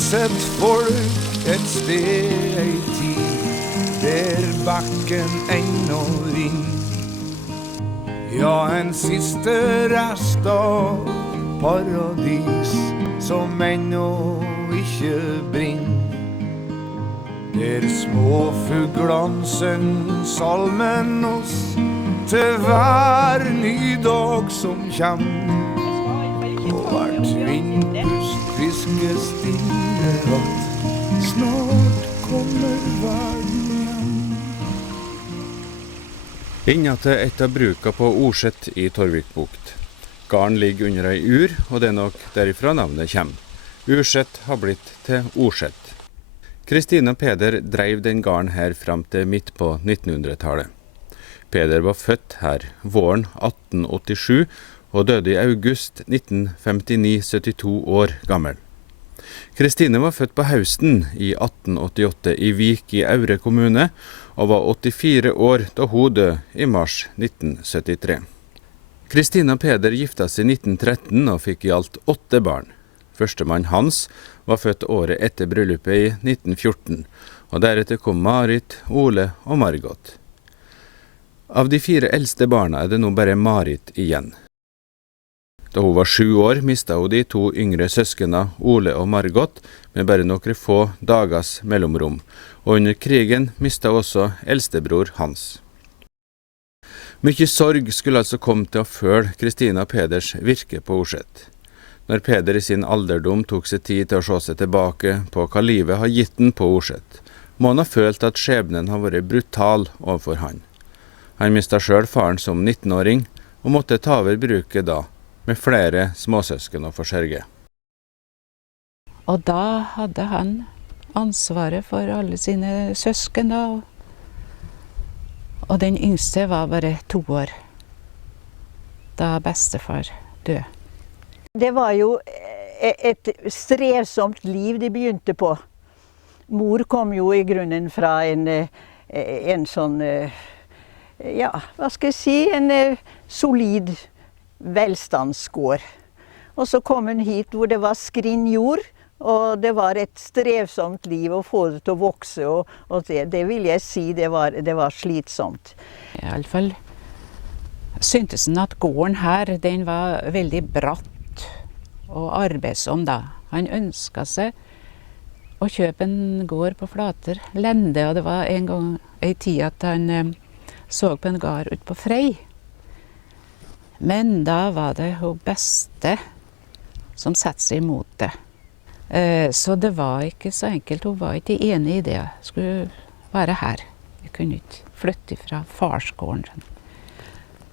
sett folk et sted I tid der bakken ennå ring. Ja, en siste rest av paradis som ennå ikke bring. Der små fuglene syng salmen oss til hver ny dag som kjem. Og hvert vindpust hvisker stille at snart kommer verden hjem. Inntil et av bruka på Orset I Torvikbukt. Garden ligger under ei ur, og det nok derifra navnet kommer. Urset har blitt til Orset. Kristina og Peder drev den garden her fram til midt på 1900-tallet. Peder var født her våren 1887 og døde I august 1959, 72 år gammel. Kristine var født på Hausten I 1888 I Vik I Aure kommune, og var 84 år da hun døde I mars 1973. Kristina og Peder gifta seg I 1913 og fikk I alt 8 barn. Førstemann Hans var født året etter bryllupet I 1914, og deretter kom Marit, Ole og Margot. Av de 4 eldste barna det nå bare Marit igjen. Da hun var 7 år mistet hun de 2 yngre søskene Ole og Margot med bare noen få dagers mellomrom, og under krigen mistet også eldstebror Hans. Mye sorg skulle altså komme til å følge Kristina og Peders virke på Orset. Når Peder I sin alderdom tok seg tid til å se seg tilbake på hva livet har gitt den på Orset, må han ha følt at skjebnen har vært brutal overfor han. Han mistet selv faren som 19-åring, og måtte ta over bruket da, med flere småsøsken å forsørge. Og da hadde han ansvaret for alle sine søsken da, og den yngste var bare 2 år, da bestefar døde. Det var jo et strevsomt liv de begynte på. Mor kom jo I grunnen fra en sånn, ja, hva skal jeg si, en solid velstandsgård. Og så kom hun hit hvor det var skrinn jord, og det var et strevsomt liv å få det til å vokse, og det vil jeg si, det var slitsomt. I alle fall syntes han at gården her, den var veldig bratt og arbeidsom da. Han ønsket seg å kjøpe en gård på Flater, Lende, og det var en tid at han så på en gård ut på Frei. Men da var det hun beste som satte seg imot det. Så det var ikke så enkelt, hun var ikke enig I det. Jeg skulle være her. Jeg kunne ikke flytte fra farsgården.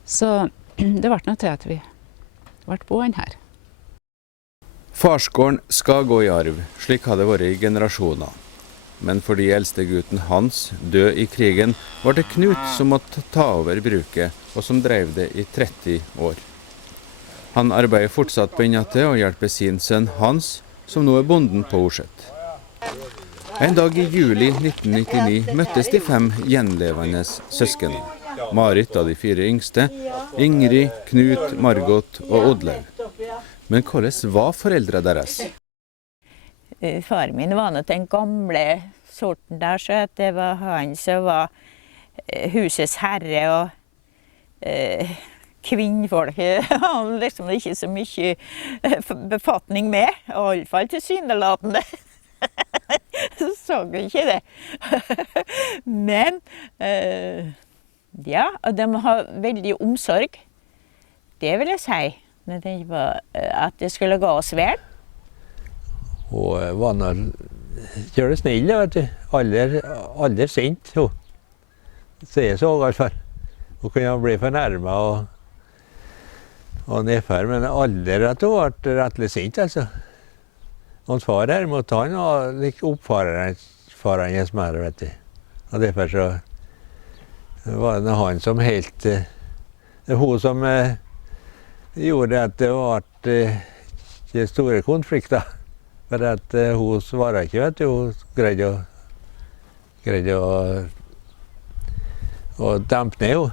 Så det ble noe til at vi ble boende her. Farsgården skal gå I arv, slik hadde det vært I generasjoner. Men fordi eldstegutten Hans døde I krigen, var det Knut som måtte ta over bruket, og som drev det I 30 år. Han arbeider fortsatt på innate og hjelper sin sønn Hans, som nå bonden på Orset. En dag I juli 1999 møttes de 5 gjenlevende søsken. Marit av de 4 yngste, Ingrid, Knut, Margot og Oddlaug. Men hvordan var foreldre deres? Far min var nok den gamle sorten der, så at det var han som var husets herre og kvinnfolk. Han liksom ikke så mye befatning med, I alle fall tilsynelatende. Så ikke det. Men ja, og de har veldig omsorg. Det vil jeg si. Men det var at det skulle gå oss vel. Hun var kjølig snill, vet du. Aldri sint, hun. Så jeg så I hvert fall. Hun kunne bli fornærmet og nedfær, men aldri at hun ble rettelig sint, altså. Hans far her mot han var like oppfarende mer, vet du. Og derfor så var det han som helt... Det hun som gjorde at det ble store konflikter. For at hun svarer ikke, vet du. Hun greide å dempe ned henne.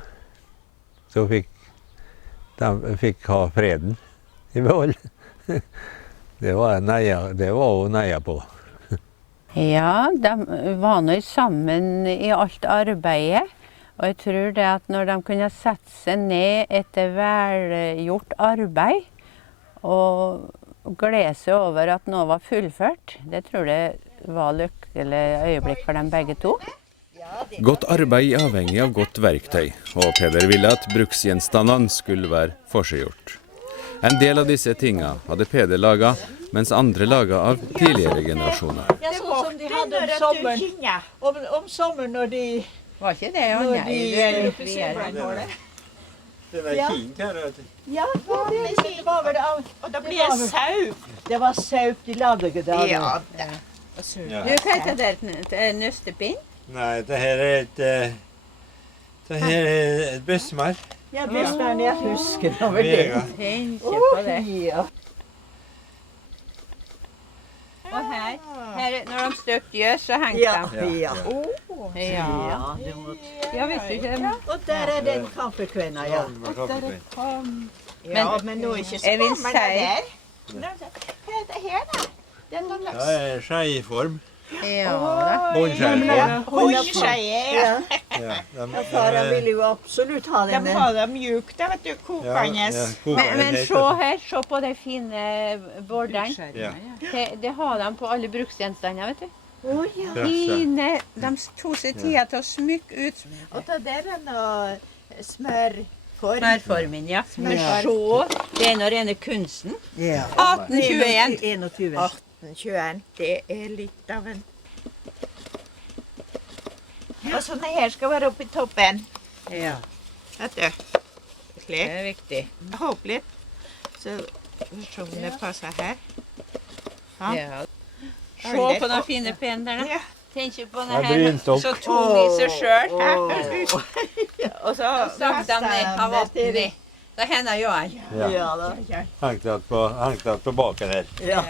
Så hun fikk ha freden I behold. Det var hun neia på. Ja, de var nå sammen i alt arbeidet. Og jeg tror det at når de kunne sette seg ned etter velgjort arbeid og glede seg over at noe var fullført, det tror jeg var lykkelig øyeblikk for dem begge to. Godt arbeid er avhengig av godt verktøy, og Peder ville at bruksgjenstandene skulle være forseggjort. En del av disse tingene hadde Peder laget, mens andre laget av tidligere generasjoner. Ja, sånn som de hadde om sommeren. Om sommeren når de... Var ikke det, ja? Når Nei, de- det er litt videre. Den Ja. kint her, vet du. Ja, det var vel av... Og da blir det saup. Det var saup de lagde det av. Ja, Ja. Du, hva heter det? Nøstepinn? Nei, det her er et bøsmar. Ja, Bjørnstein, jeg husker det var det. Vega. Tenker på det. Ja. Og her, når de støkte gjøs, så hengte Ja, de. ja. Ja. Ja, det må... Ja, visste du ikke det? Og der er den kaffekvenna, ja. Ja, men nå er ikke så jeg vil gammel si- der. Hva er det her da? Den har lagt Det er skeiform. Ja da. Båndskeiform. hundskjeie. Ja. Ja, Ja, faren ville jo absolutt ha De denne. har det mjukt, da, vet du, kokende. Men se her, se på de fine bordene. Ja. Det har de på alle bruksgjenstander, vet du. Presse. Fine, de tok seg tida til å smykke ut Og ta der er noe smørform. smørformen, ja. Men se, det er nå rene kunsten. Ja. 1821. 21. 1821, det er litt av en... Og sånne her skal være oppi toppen. Ja. Vet du. Det Slik. er viktig. Jeg håper litt. Så se om det passer her. Ja. Ja. Se på de fine pennene. Ja. Tenk på Det er det her, brynstokk. så tung i seg selv. Og så stakk de ned av vannet i. Det hender jo han. Ja. Ja da. Hengt det på baken her. Ja.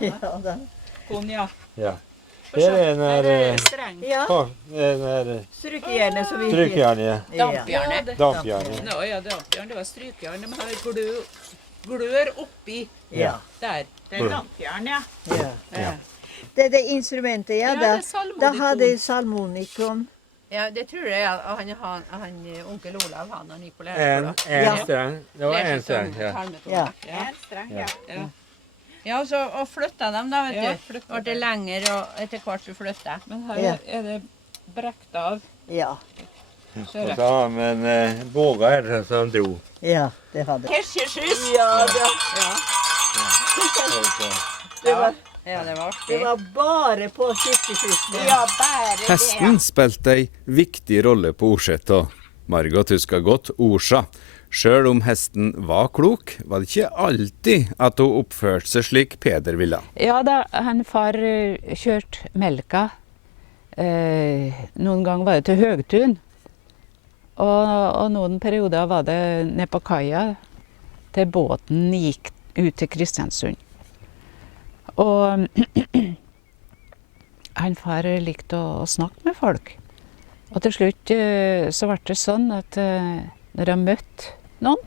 Ja da. Ja. Her er den her, Streng. Ja. den her Strykejernet som vi strykjernet. Ja. Dampjernet. Dampjernet. Nå, ja, dampjern, det var strykjern. De har glør oppi Ja. der. Det er dampjern, ja. Ja. Ja. Det er det instrumentet, ja. Ja, Da, det er salmonikon. da hadde salmonikon. Ja, det tror jeg at onkel Olav, han og Nicolai. En streng. Det var en streng, ja. Ja. En streng, ja. Ja, og flytta dem da, vet Ja, du. flyttet Ble det lenger, og etter hvert så flytta. Men her Ja. er det brekt av. Ja. Og så har vi en båge her som dro. Ja, det hadde. Hesjeskyss. Ja, det, det, var, Ja, det var det artig. var bare på kirkekristne. Ja, bare det. Hesten spilte ei viktig rolle på Orset, og Margot husker godt Orsa. Sjøl om hesten var klok, var det ikke alltid at hun oppførte seg slik Peder ville. Ja, da han far kjørte melka, noen ganger var det til Høgtun, og noen perioder var det ned på kaia til båten gikk ut til Kristiansund. Og han far likte å snakke med folk. Og til slutt så ble det sånn at når jeg møtte noen,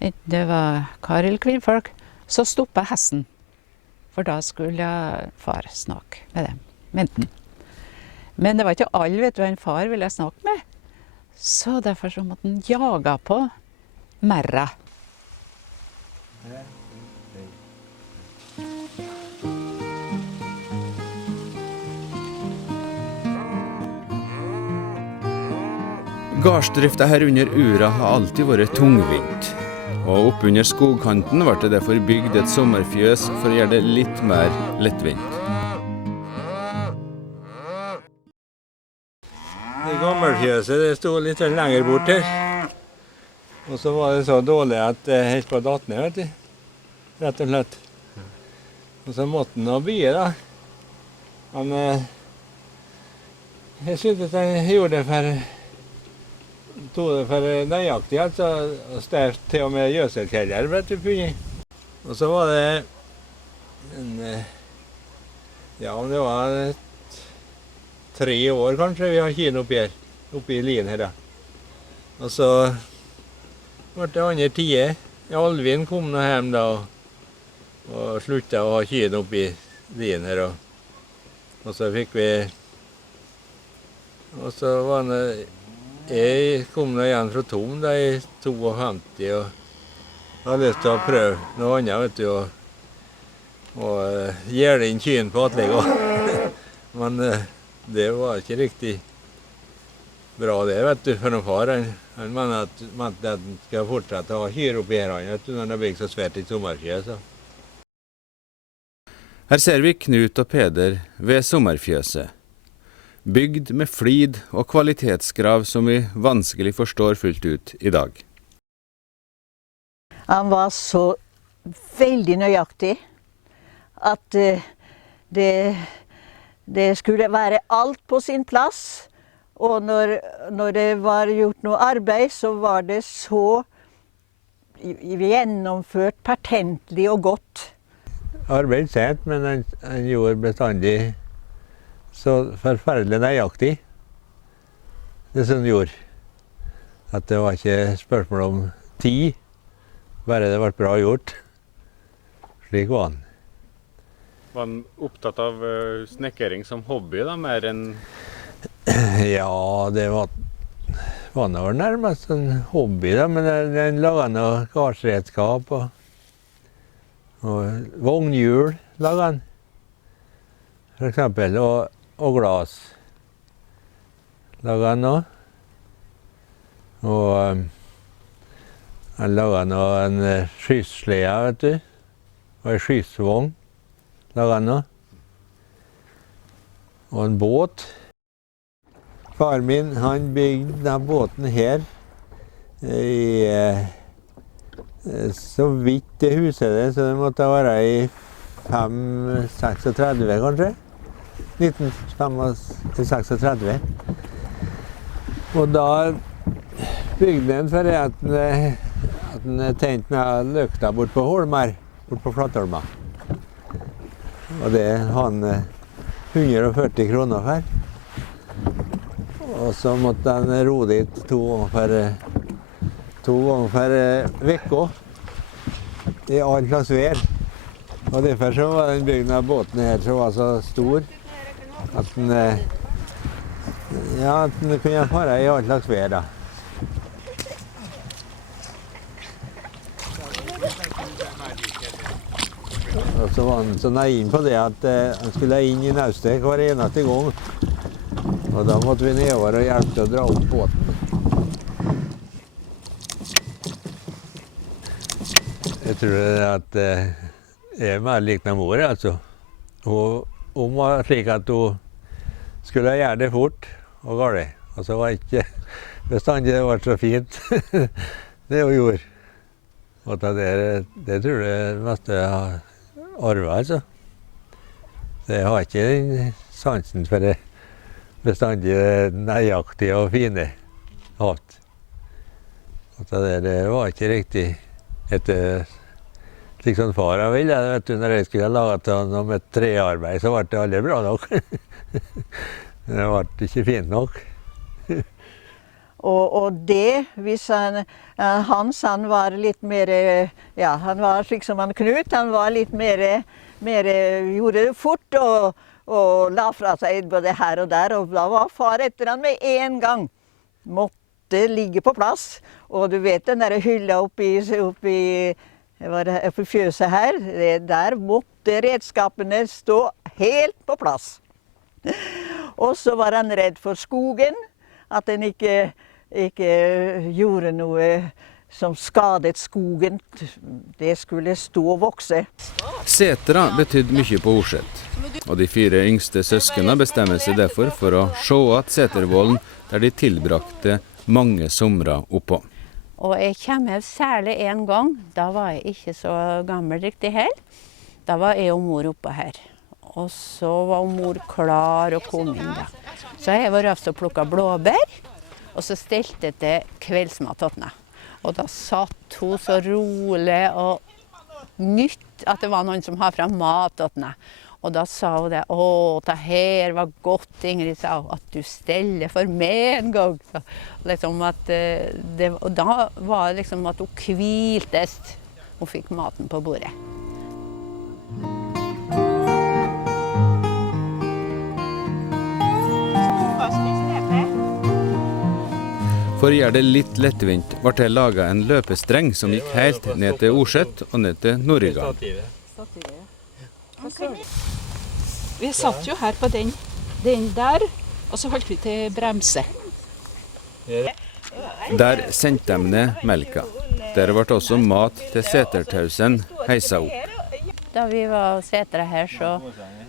enten det var kar eller kvinnfolk, så stoppet hesten. For da skulle far snakke med dem, mente han. Men det var ikke alle, vet du, en far ville snakke med. Så derfor så måtte han jage på merra. Gardsdrifta her under Ura har alltid vært tungvint. Og oppunder skogkanten ble det derfor bygd et sommerfjøs for å gjøre det litt mer lettvint. Det gammelfjøset det sto litt lenger bort her. Og så var det så dårlig at det helt på datt ned, vet du. Rett og slett. Og så måtte han ha bye, da. Men jeg syntes jeg gjorde det for nøyaktig, altså. Og stert til og med gjødselkjeller, vet du, funnet. Og så var det ja, om det var 3 år kanskje vi har kino oppi lien her, da. Og så ble det andre tider. Alvin kom nå hjem da og slutta å ha kino oppi lien her. Og så fikk vi... Og så var det... Jeg kom da igjen fra Tom da i 52 og hadde lyst til å prøve noe annet, vet du, og gjøre inn kyen på atlegget. Men det var ikke riktig bra det, vet du, for noen far. Han mener at han skal fortsette å ha kyr oppi her, vet du, når det blir så svært i sommerfjøset. Her ser vi Knut og Peder ved sommerfjøset. Bygd med flid og kvalitetskrav som vi vanskelig forstår fullt ut i dag. Han var så veldig nøyaktig at det skulle være alt på sin plass. Og når det var gjort noe arbeid, så var det så gjennomført patentlig og godt. Arbeid sent, men han gjorde bestandig så forferdelig nøyaktig det som han gjorde. At det var ikke spørsmål om tid, bare det ble bra gjort. Slik var han. Var han opptatt av snekkering som hobby da, mer enn... Ja, det var noe nærmest en hobby da, men den laget noe gardsredskap og vognhjul laget han, for eksempel, og glas laget han også. Og han laget nå en skyslede, vet du, og en skysvogn laget han også. Og en båt. Far min, han bygde denne båten her så vidt det huset det, så det måtte være i 536 kanskje. 1936. Og da bygde han for at han tente med løkta bort på Holmar, bort på Flatholma. Og det han 140 kroner for. Og så måtte han ro dit to ganger for vekka i all slags vær. Og derfor så var den bygden av båten her som var så stor at den kunne fare i all slags vær da. Og så var han så naiv på det at han skulle inn i naustet hver eneste gang. Og da måtte vi nedover og hjelpe til å dra opp båten. Jeg tror at jeg er mer lik med mor, altså. Hun var slik at hun skulle gjøre det fort og galt. Og så var ikke bestandig det var så fint, det hun gjorde. Og det tror jeg mest jeg har arvet, altså. Jeg har ikke sansen for det. Bestandig nøyaktig og fine hatt. Og det var ikke riktig etter slik som far ville. Vet du, når jeg skulle lage noe med trearbeid, så ble det aldri bra nok. Det ble ikke fint nok. Og det, hvis han var litt mer, ja, han var slik som han Knut, han var litt mer gjorde det fort og la fra seg både her og der, og da var far etter han med en gang. Måtte ligge på plass. Og du vet den der hylla oppi fjøset her, der måtte redskapene stå helt på plass. Og så var han redd for skogen, at den ikke gjorde noe som skadet skogen. Det skulle stå og vokse. Setra betydde mye på Orset, og de 4 yngste søskene bestemmer seg derfor for å se at Setervollen der de tilbrakte mange somre oppå. Og jeg kommer særlig en gang, da var jeg ikke så gammel riktig helt. Da var jeg og mor oppe her. Og så var mor klar og kom inn da. Så jeg var raskt og plukket blåbær, og så stelte jeg til kveldsmat til henne. Og da satt hun så rolig og nytt at det var noen som har fra mat til henne. Og da sa hun det, det her var godt, Ingrid, sa hun, at du steller for meg en gang. Så, liksom at og da var det liksom at hun kviltest. Hun fikk maten på bordet. For å gjøre det litt lettvint ble det laget en løpestreng som gikk helt ned til Orset og ned til Nord-Igan. Vi satt jo her på den der, og så holdt vi til bremse. Der sendte de ned melka. Der ble også mat til setertausen heisa opp. Da vi var setere her, så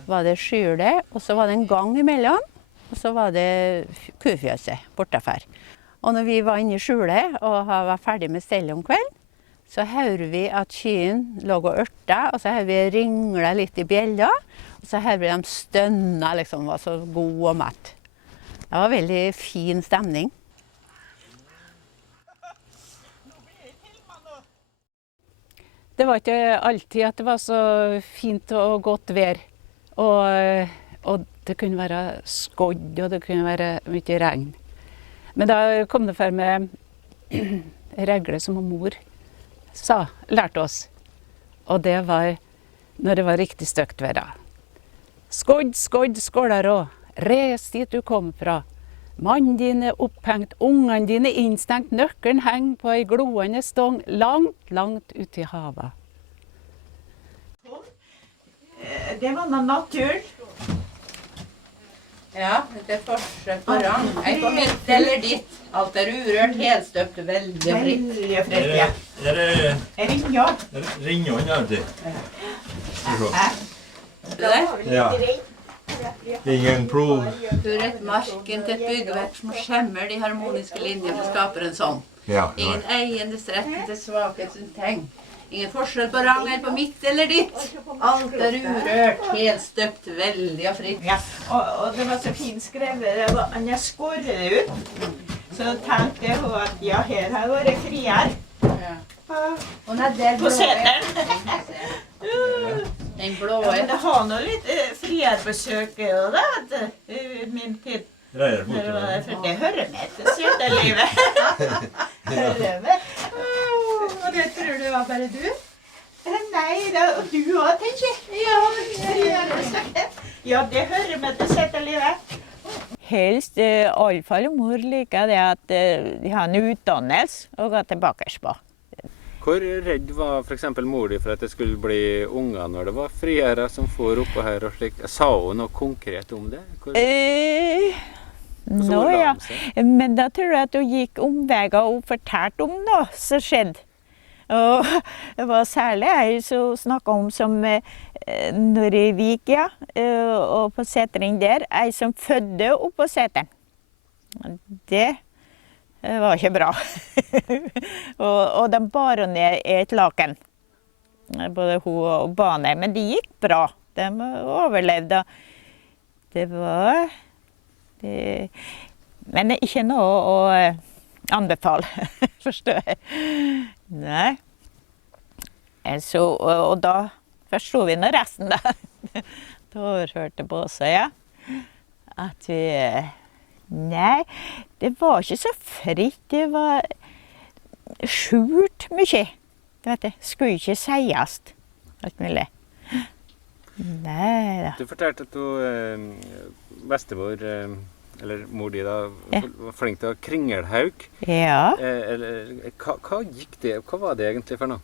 var det skjulet, og så var det en gang imellom, og så var det kufjøset bortafor. Og når vi var inne i skjulet og var ferdig med stellet om kvelden, så hørte vi at kyrne lå og ørta, og så hørte vi ringla litt i bjella, og så hørte vi de stønna, liksom, var så god og mett. Det var veldig fin stemning. Det var ikke alltid at det var så fint og godt vær. Og det kunne være skodd, og det kunne være mye regn. Men da kom det for med regler som mor lærte oss. Og det var når det var riktig stygt vær. Skodd, skodd, skålarå, res dit du kom fra. Mannen din opphengt, ungene dine innstengt, nøkkelen henger på ei gloende stong langt, langt ute i havet. Det var noe naturen. Ja, det er forskjell på rang. Ei på mitt eller ditt. Alt er urørt, helstøpt, veldig fritt. Veldig fritt, ja. Ringjord. Ringjord, alltid. Ja. Ingen plog. Før et marken til et byggverk som skjemmer de harmoniske linjer for skaper en sånn. Ingen eiendes rett til svakhetens tegn. Ingen forskjell på rang eller på mitt eller ditt. Alt er urørt, helstøpt, veldig og fritt. Ja, og det var så fint skrevet. Jeg skåret det ut. Så tenkte jeg at ja, her har vært frier. På seteren. Den blå Ja, men det har nå litt frierbesøk og det, min tid. For det hører med til seterlivet. Hører med. Og det tror du var bare du? Nei, og du også, tenker jeg. Ja, det hører med til seterlivet. Helst, iallfall mor liker det at de har en utdannelse og går tilbake på. Hvor redd var for eksempel mor di for at det skulle bli unger når det var friere som for oppå her og slik? Sa hun noe konkret om det? Nå ja, men da tror jeg at hun gikk omveier og fortalte om noe som skjedde. Og det var særlig jeg som snakket om som Norrvik, ja, og på seteren der, jeg som fødte oppå seteren. Det var ikke bra. og de bar ned i et laken, både hun og barnet, men det gikk bra. De overlevde. Det var... Men det er ikke noe å anbefale, forstår jeg. Nei. Så, og da forstod vi nå resten da. Da overhørte på oss, ja. At vi... Nei, det var ikke så fritt. Det var skjult mye. Du vet det, skulle ikke sies. Alt mulig. Nei da. Du fortalte at du, bestemor, eller mor di da, var flink til å kringelhauk. Ja. Hva gikk det? Hva var det egentlig for noe?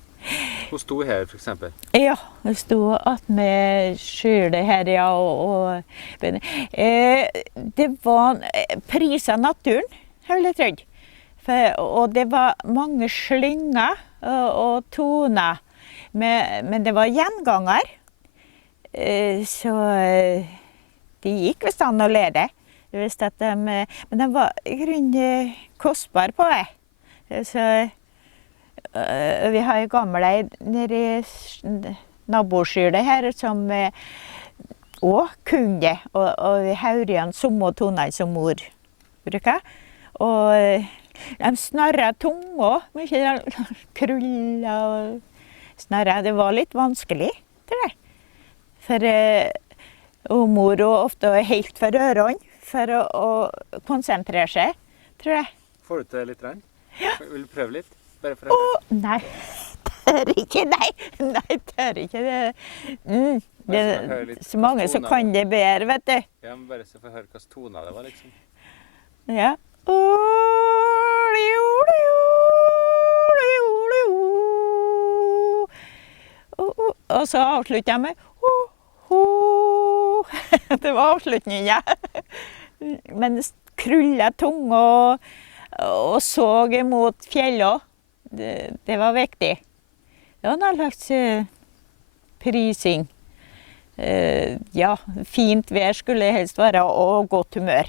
Hun sto her, for eksempel. Ja, hun sto at med skjulet her, ja, det var pris av naturen, vil jeg tro. Og det var mange slynger og toner, men det var gjenganger. Så de gikk visst an å lære. Men de var i grunnen kostbar på det. Så vi har en gammel nede i naboskjulet her som også kunne det. Og vi hører igjen samme tonene som mor bruker. Og de snarret tunga, mye kruller og snarret. Det var litt vanskelig, tror jeg. For mor var ofte helt for ørene for å konsentrere seg, tror jeg. Får du til litt regn? Ja. Vil du prøve litt? Bare for å høre. Nei, tør ikke, nei, tør ikke. Det er så mange som kan det bedre, vet du. Ja, men bare så for å høre hvilke toner det var, liksom. Ja. Og så avsluttet jeg med ho, ho. Det var avslutningen, ja. Men krullet tunga og så mot fjellet. Det var viktig. Det var en slags prising. Ja, fint vær skulle det helst være, og godt humør.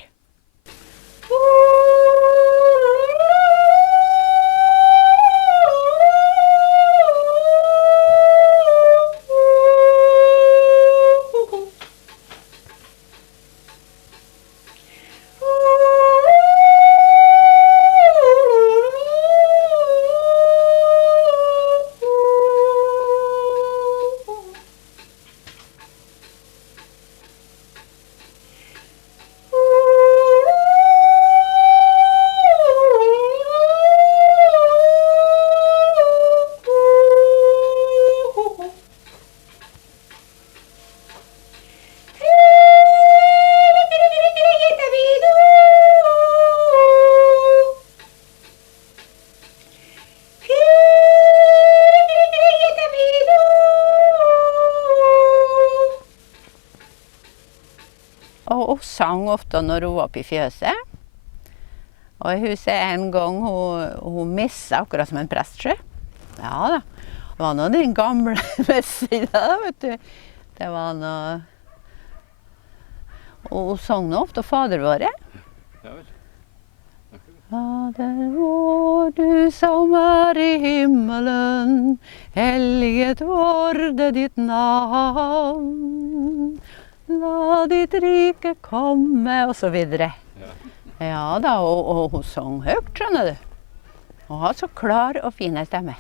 Og hun sang ofte når hun var oppe i fjøset. Og jeg husker en gang hun misset akkurat som en prestsjø. Ja da. Det var noe den gamle messida da, vet du. Det var noe... Og hun sang nå ofte Fader vår. Fader vår, du som i himmelen, helliget vorde ditt navn. La ditt rike komme, og så videre. Ja da, og hun sang høyt, skjønner du. Hun har så klar og fin stemme.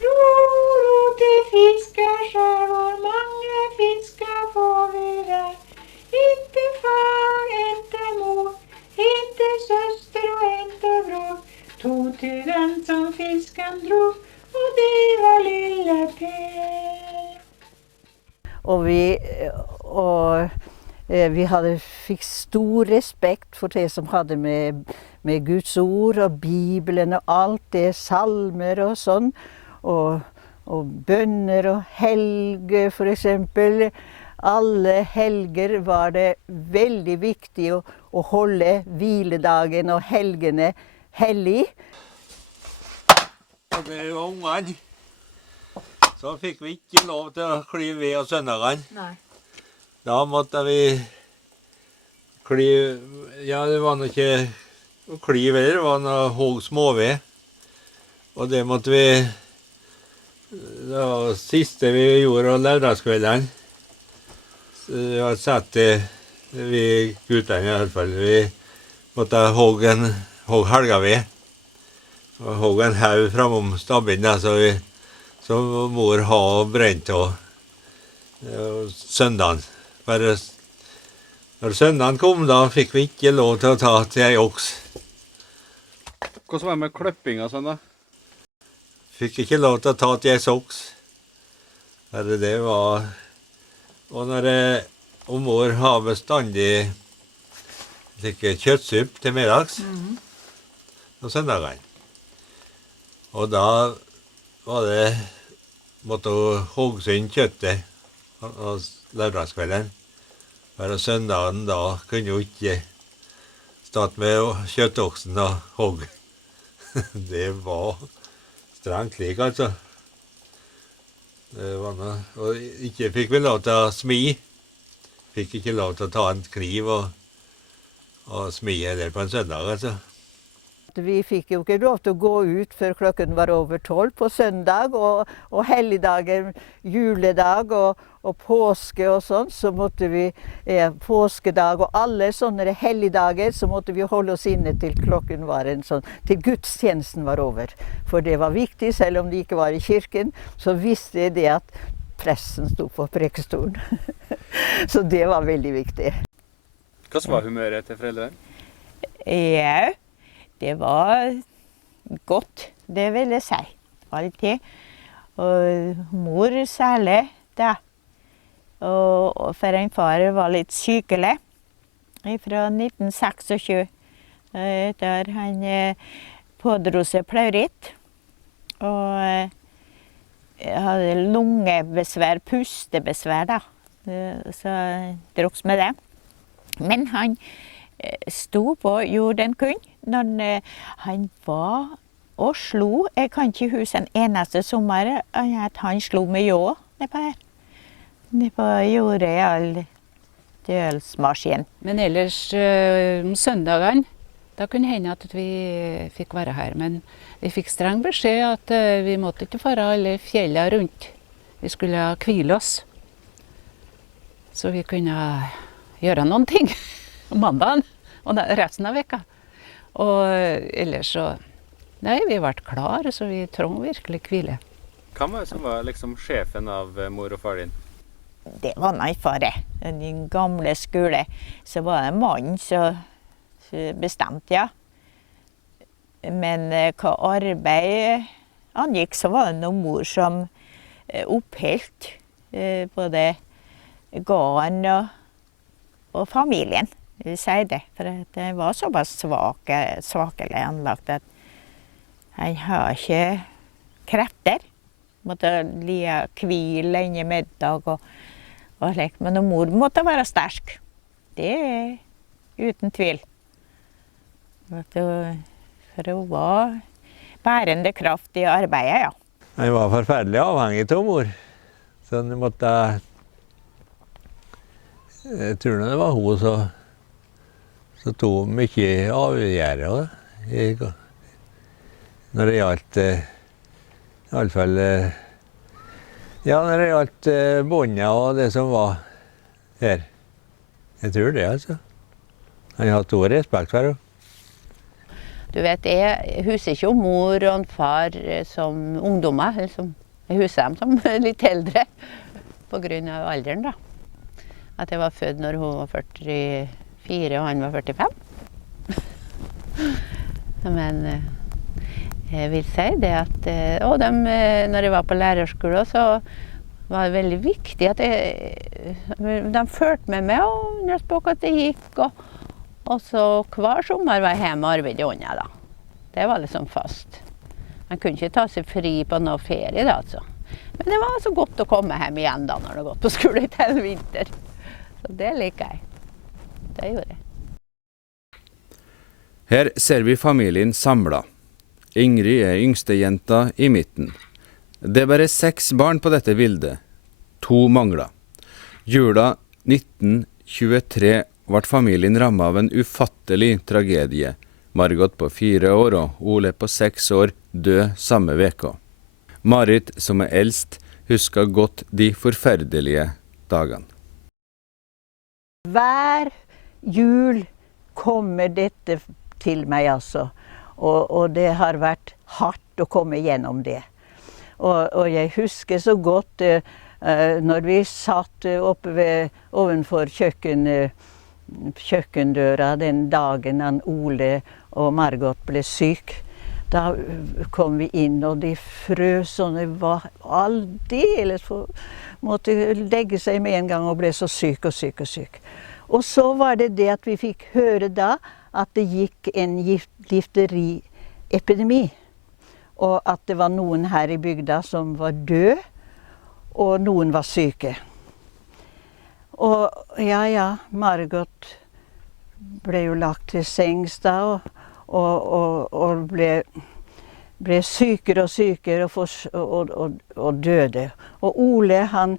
Ro til fiskeskjær, hvor mange fisker får vi der. Inte far, inte mor, inte søster og inte bror. To til den som fisken drog, og det var lille Per. Og vi fikk stor respekt for det som hadde med Guds ord og Bibelen og alt det, salmer og sånn, og bønner og helger for eksempel. Alle helger var det veldig viktig å holde hviledagen og helgene hellig. Og det var ungene. Så fikk vi ikke lov til å klyve ved av søndagene. Nei. Da måtte vi klyve, ja det var nok ikke å klyve heller, det var noe hogg småved. Og det måtte vi, det var det siste vi gjorde av lørdagskveldene. Det var satt til vi guttene i hvert fall, vi måtte hogge helgaved. Og hogge en haug framom stabben, så mor har brent av søndagen. Bare når søndagen kom, da fikk vi ikke lov til å ta til ei oks. Hvordan var det med kløpping og sånn da? Fikk ikke lov til å ta til ei oks. Det var... Og når mor har bestandig kjøttsupp til middags, på søndagene. Og da var det, måtte hun hogge inn kjøttet av lørdagskvelden. For søndagen da kunne hun ikke starte med kjøttoksen og hogge. Det var strengt slik, altså. Det var noe, og ikke fikk vi lov til å smi. Fikk ikke lov til å ta en kniv og smi heller på en søndag, altså. Vi fikk jo ikke lov til å gå ut før klokken var over 12 på søndag, og helligdager, juledag og påske og sånn, så måtte vi, påskedag og alle sånne helligdager, så måtte vi holde oss inne til klokken var til gudstjenesten var over. For det var viktig, selv om de ikke var i kirken, så visste de at presten sto på prekestolen. Så det var veldig viktig. Hvordan var humøret til foreldrene? Ja, det var godt, det vil jeg si, alltid. Og mor særlig, da. Og for en far var litt sykelig fra 1926, der han pådro seg pleuritt. Og Jeg hadde lungebesvær, pustebesvær da, så jeg drogs med det. Men han sto på, gjorde den kun, når han var og slo. Jeg kan ikke huske en eneste sommer at han slo meg jo nedpå her. Nedpå gjorde jeg all dølsmaskin. Men ellers om søndagene, da kunne hende at vi fikk være her. Men vi fikk streng beskjed at vi måtte ikke fare alle fjellene rundt. Vi skulle hvile oss. Så vi kunne gjøre noen ting om mandagen og resten av veka. Og ellers så, nei, vi ble klare, så vi trengte virkelig hvile. Hvem var det som var liksom sjefen av mor og far din? Det var nei fare. I den gamle skole så var det mannen som bestemte, ja. Men hva arbeid angikk, så var det noen mor som oppholdt både gården og familien. Jeg vil si det, for det var såpass svakelig anlagt at han har ikke krefter. Måtte hvile inn i middag og slik. Men mor måtte være sterk. Det er uten tvil. For hun var bærende kraft i arbeidet, ja. Han var forferdelig avhengig av mor. Så han måtte... Jeg tror det var hun som tog mye avgjørelser. Når det gjaldt... I alle fall... Ja, når det gjaldt båndet og det som var her. Jeg tror det, altså. Han har stor respekt for henne. Du vet, jeg husker ikke om mor og en far som ungdommer. Liksom. Jeg husker dem som litt eldre, på grunn av alderen da. At jeg var født når hun var 44 og han var 45. Men jeg vil si det at og når jeg var på lærerskolen, så var det veldig viktig at de følte med meg og undersøkte på at det gikk. Og så hver sommer var jeg hjemme og arbeidet under da. Det var liksom fast. Man kunne ikke ta seg fri på noe ferie da, altså. Men det var så godt å komme hjem igjen da, når det gått på skole i hele vinter. Så det liker jeg. Det gjorde jeg. Her ser vi familien samlet. Ingrid er yngste jenta i midten. Det er bare 6 barn på dette bildet. 2 mangler. Jula 1923 ble familien rammet av en ufattelig tragedie. Margot på 4 år og Ole på 6 år døde samme veka. Marit, som er eldst, husker godt de forferdelige dagene. Hver jul kommer dette til meg, altså. Og det har vært hardt å komme gjennom det. Og jeg husker så godt når vi satt oppe ovenfor kjøkkendøra den dagen Ole og Margot ble syk. Da kom vi inn, og de frøs, og det var aldeles måtte legge seg med en gang og ble så syk og syk og syk. Og så var det det at vi fikk høre da at det gikk en difteriepidemi, og at det var noen her i bygda som var død, og noen var syke. Og ja, Margot ble jo lagt til sengs da, og ble sykere og sykere og døde. Og Ole, han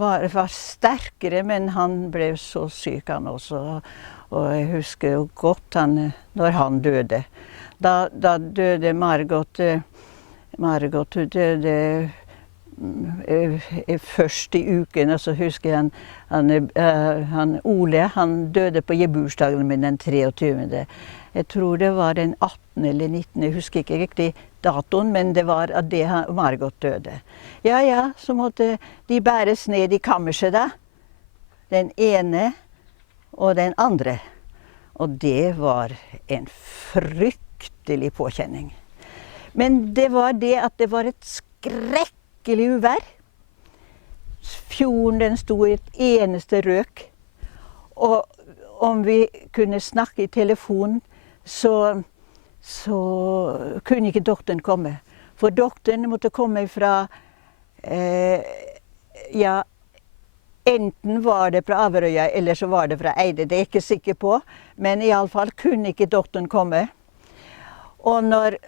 var sterkere, men han ble så syk han også. Og jeg husker jo godt når han døde. Da døde Margot. Margot døde først i uken, og så husker jeg Ole, han døde på bursdagen min den 23. Jeg tror det var den 18. eller 19. Jeg husker ikke riktig datoen, men det var at Margot døde. Ja, så måtte de bæres ned i kammerset da. Den ene og den andre. Og det var en fryktelig påkjenning. Men det var det at det var et skrekkelig uvær. Fjorden den sto i et eneste røk. Og om vi kunne snakke i telefonen, så kunne ikke doktoren komme. For doktoren måtte komme fra ja, enten var det fra Averøya, eller så var det fra Eide. Det er jeg ikke sikker på, men i alle fall kunne ikke doktoren komme. Og når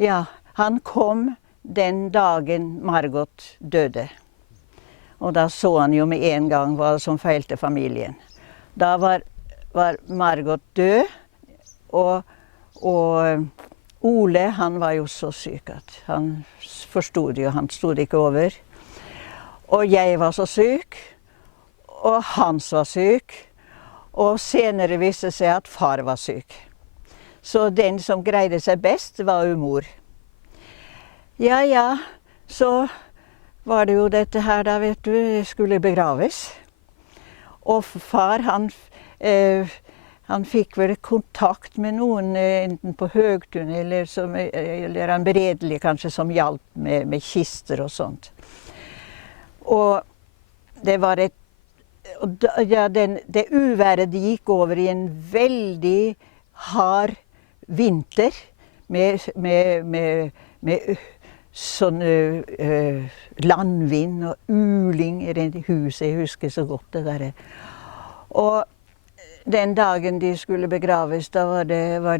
ja, han kom den dagen Margot døde. Og da så han jo med en gang hva som feilte familien. Da var Margot død, og Ole, han var jo så syk at han forstod jo, han stod ikke over. Og jeg var så syk, og Hans var syk, og senere viste det seg at far var syk. Så den som greide seg best var jo mor. Ja, så var det jo dette her da, vet du, skulle begraves. Og far, han fikk vel kontakt med noen, enten på Høgtun, eller han beredelig kanskje, som hjalp med kister og sånt. Og det var det uværet de gikk over i en veldig hard vinter, med sånn landvind og uling i huset. Jeg husker så godt det der. Og den dagen de skulle begraves, da var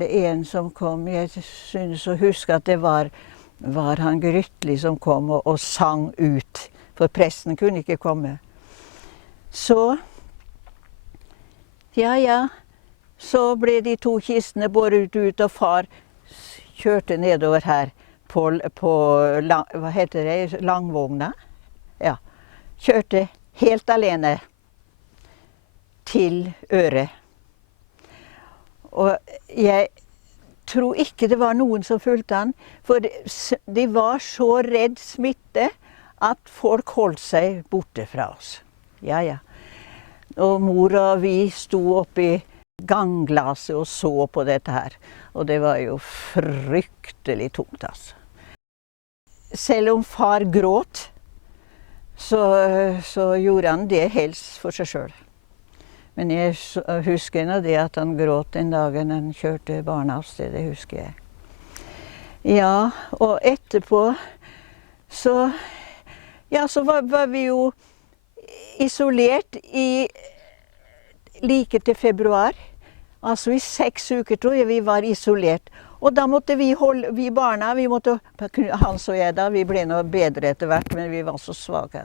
det en som kom. Jeg synes å huske at det var han Grytli som kom og sang ut. For presten kunne ikke komme. Så, så ble de to kistene båret ut, og far kjørte nedover her på hva heter det, langvogna. Ja, kjørte helt alene til Øre. Og jeg tror ikke det var noen som fulgte han, for de var så redd smitte, at folk holdt seg borte fra oss. Ja. Og mor og vi sto oppe i gangglaset og så på dette her. Og det var jo fryktelig tungt, altså. Selv om far gråt, så gjorde han det helst for seg selv. Men jeg husker nå det at han gråt den dagen han kjørte barna av sted, det husker jeg. Ja, og etterpå så var vi jo isolert like til februar. Altså i 6 uker tror jeg vi var isolert. Og da måtte vi barna, Hans og jeg da, vi ble noe bedre etter hvert, men vi var så svake.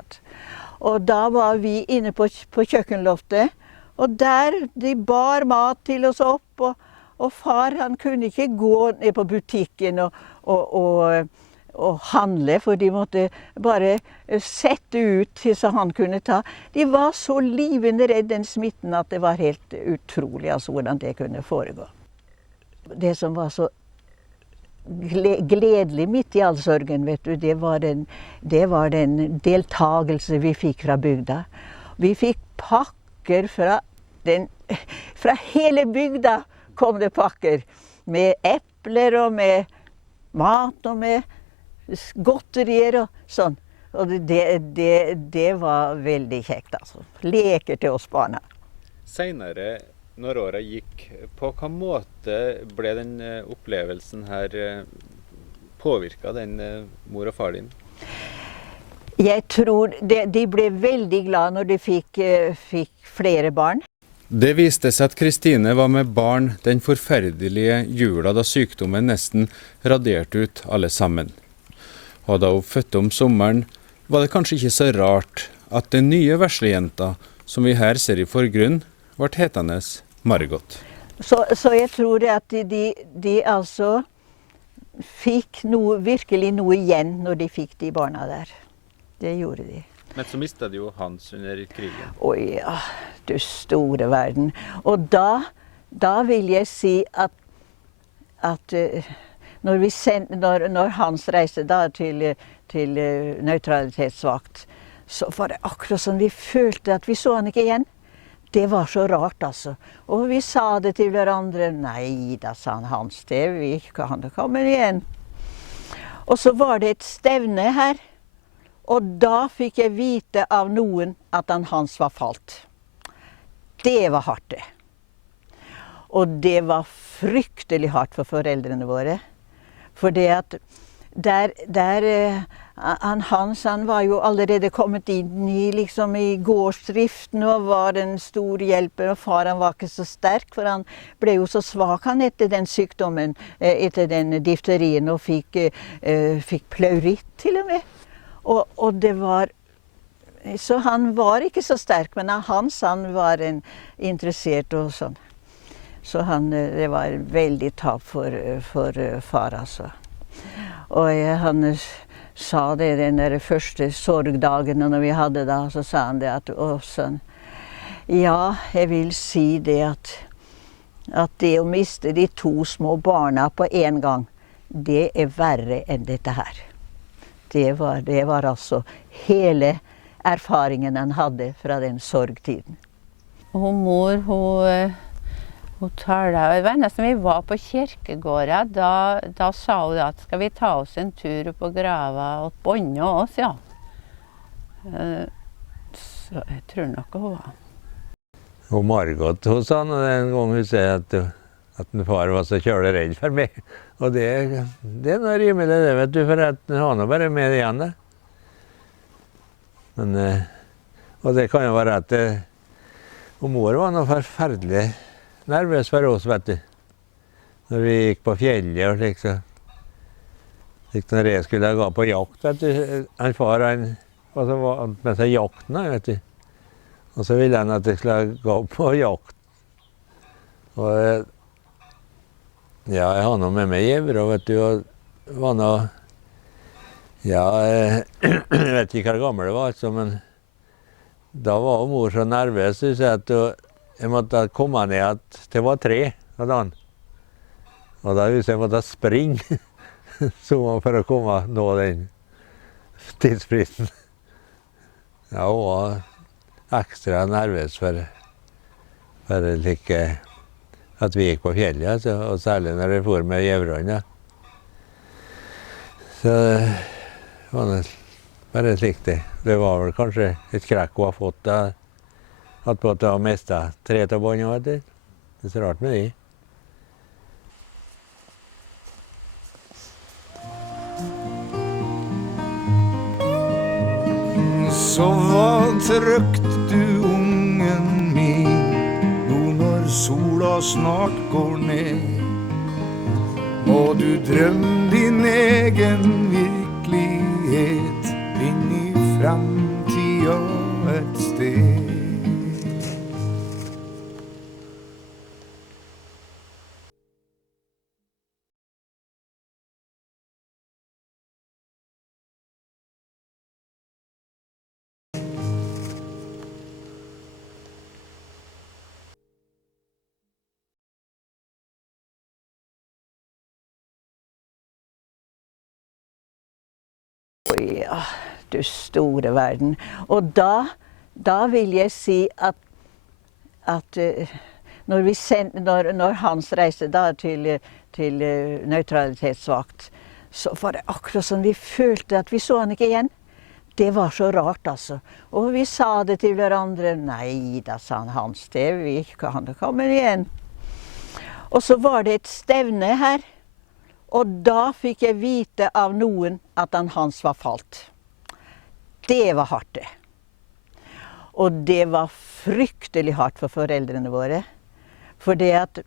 Og da var vi inne på kjøkkenloftet, og der de bar mat til oss opp, og far han kunne ikke gå ned på butikken og handle, for de måtte bare sette ut så han kunne ta. De var så livende redd den smitten at det var helt utrolig hvordan det kunne foregå. Det som var så gledelig midt i all sorgen, vet du, det var den deltagelse vi fikk fra bygda. Vi fikk pakker fra hele bygda kom det pakker med epler og med mat og med godterier og sånn. Og det var veldig kjekt, altså. Leker til oss barna. Senere, når året gikk, på hvilken måte ble den opplevelsen her påvirket den mor og far din? Jeg tror de ble veldig glad når de fikk flere barn. Det viste seg at Kristine var med barn den forferdelige jula da sykdommen nesten raderte ut alle sammen. Og da hun fødte om sommeren, var det kanskje ikke så rart at den nye veslejenta, som vi her ser i forgrunn, ble hetende Margot. Så jeg tror at de altså fikk virkelig noe igjen når de fikk de barna der. Det gjorde de. Men så mistet de jo Hans under krigen. Oi, ja, du store verden. Og da vil jeg si at når Hans reiste da til nøytralitetsvakt, så var det akkurat som vi følte at vi så han ikke igjen. Det var så rart, altså. Og vi sa det til hverandre. Nei, da sa Hans, han kommer igjen. Og så var det et stevne her. Og da fikk jeg vite av noen at Hans var falt. Det var hardt, det. Og det var fryktelig hardt for foreldrene våre. For det at han var jo allerede kommet inn i, liksom, i gårdsdriften og var en stor hjelper. Og far han var ikke så sterk, for han ble jo så svak han etter den sykdommen, etter den difterien, og fikk pleuritt til og med. Og det var... Så han var ikke så sterk, men han var interessert og sånn. Så det var veldig tap for far, altså. Og han sa det den der første sorgdagen når vi hadde da, så sa han det at, å sønn, ja, jeg vil si det at det å miste de 2 små barna på en gang, det verre enn dette her. Det var altså hele erfaringen han hadde fra den sorgtiden. Og mor, hun taler, det var nesten vi var på kirkegården, da sa hun at skal vi ta oss en tur på grava og bånde oss, ja. Så jeg tror nok hun var. Og Margot, hun sa en gang hun sier at en far var så kjølig redd for meg. Og det er noe rimelig det, vet du, for at han har nå bare med igjen det. Men, og det kan jo være at og mor var noe forferdelig nervøs for oss, vet du. Når vi gikk på fjellet og slik, så når jeg skulle gå på jakt, vet du. Han far, og så var han med seg jakten, vet du. Og så ville han at jeg skulle gå på jakt. Og ja, jeg har noe med meg gjevre, vet du, og var noe... Ja, jeg vet ikke hvor gammel det var, altså, men da var mor så nervøs, så at jeg måtte komme ned at det var 3 av dagen. Og da hvis jeg måtte springe, så for å komme nå den tidsfristen. Ja, hun var ekstra nervøs for like, at vi gikk på fjellet, altså, og særlig når jeg for med gjeverne. Så det var bare slik det. Det var vel kanskje et krekk hun har fått da, at hun har mistet 3 av båndene, vet du. Det er så rart med de. Så hva trygt du, ungen min, nå når sola snart går ned, må du drømme din egen virkelighet inn i fremtida et sted. Ja, du store verden. Og da vil jeg si at når Hans reiste da til nøytralitetsvakt, så var det akkurat som vi følte at vi så han ikke igjen. Det var så rart, altså. Og vi sa det til hverandre. Nei, da sa Hans, han kommer igjen. Og så var det et stevne her. Og da fikk jeg vite av noen at Hans var falt. Det var hardt, det. Og det var fryktelig hardt for foreldrene våre. For det at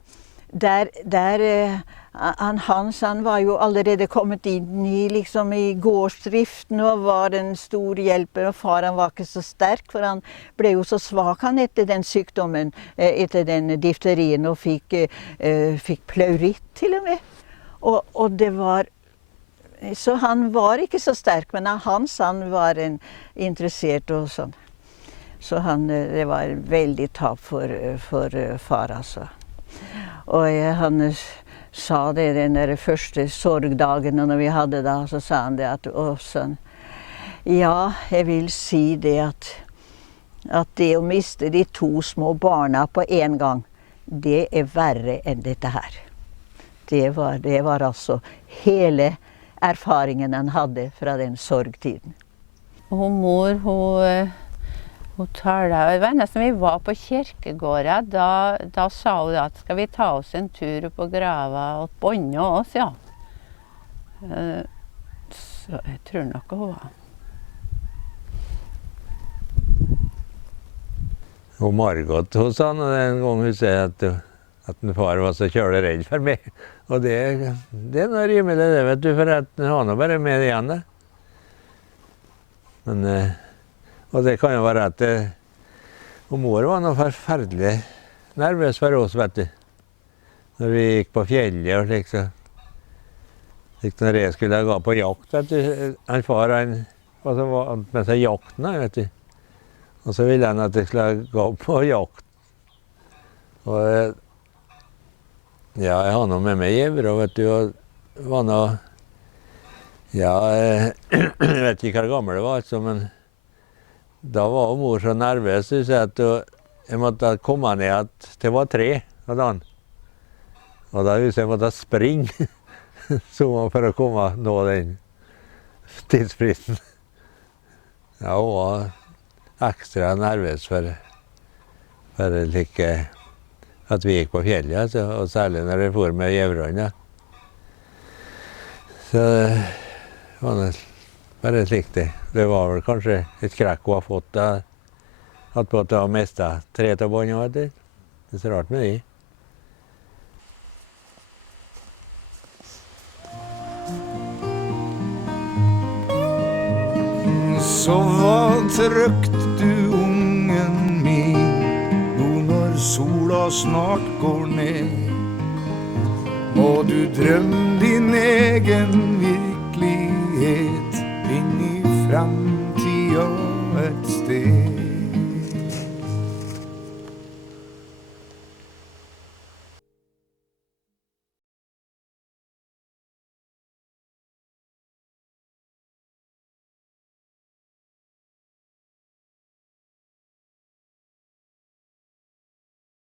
Hans var jo allerede kommet inn i, liksom, i gårdsdriften og var en stor hjelper. Og far han var ikke så sterk, for han ble jo så svak han etter den sykdommen, etter den difterien, og fikk pleuritt til og med. Og det var... Så han var ikke så sterk, men han var interessert og sånn. Så det var veldig tap for far, altså. Og han sa det den der første sorgdagen når vi hadde da, så sa han det at, å sønn, ja, jeg vil si det at det å miste de 2 små barna på en gang, det verre enn dette her. Det var altså hele erfaringen han hadde fra den sorgtiden. Og mor, hun taler, det var nesten vi var på kirkegården, da sa hun at skal vi ta oss en tur på grava og bånde oss, ja. Så jeg tror nok hun var. Og Margot hun sa en gang hun sier at min far var så kjølig redd for meg. Og det er noe rimelig det, vet du, for at han har nå bare med igjen det. Men, og det kan jo være at og mor var noe forferdelig nervøs for oss, vet du. Når vi gikk på fjellet og slik, så når jeg skulle gå på jakt, vet du. Han far, han var med seg jakten, vet du. Og så ville han at jeg skulle gå på jakt. Og ja, jeg har noe med meg gjever, vet du, og var noe, ja, jeg vet ikke hvor gammel det var, altså, men da var mor så nervøs, så at jeg måtte komme ned at det var 3 av dagen. Og da husker jeg måtte springe, så for å komme nå den tidsfristen. Ja, hun var ekstra nervøs for like, at vi gikk på fjellet, altså, og særlig når jeg for med gjeverne. Så det var det bare slik det. Det var vel kanskje et skrekk hun har fått at hun har mistet 3 av båndene, vet du. Det er så rart med de. Så hva trygt du, ungen min, nå når sola snart går ned. Må du drømme din egen virkelighet inn i fremtida et sted.